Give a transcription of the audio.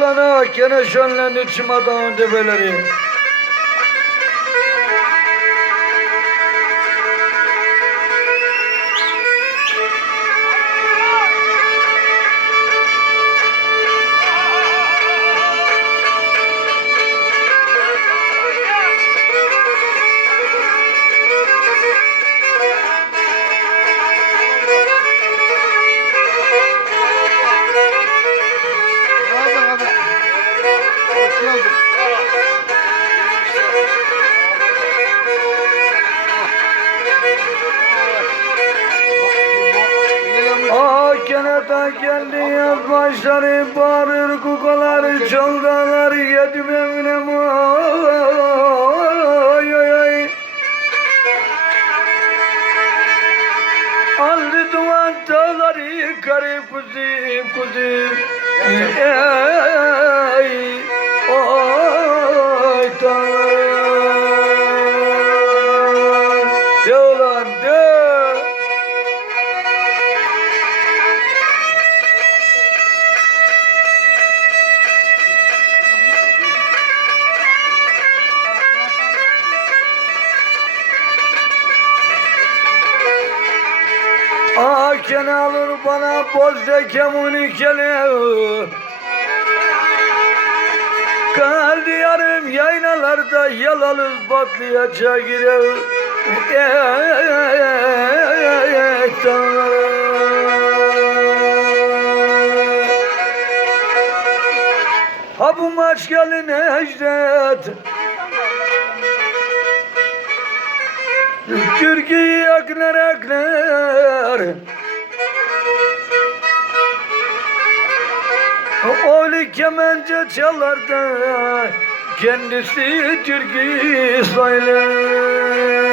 olana gene şönlendi çimadan tepeleri. Gene de geldi yaz başları bağırır kukalar çaldalar yedim eminem ay ay ay. Aldı duman dağları karı kuzi kuzi Aken alır bana boz kemuni kele Kal diyarım yaylalarda yalalız batlıyaça girer Ey Ha bu maç gelin Ecdet Türkiye akner akner Oğlu kemence çalar da Kendisi Türkiye söyler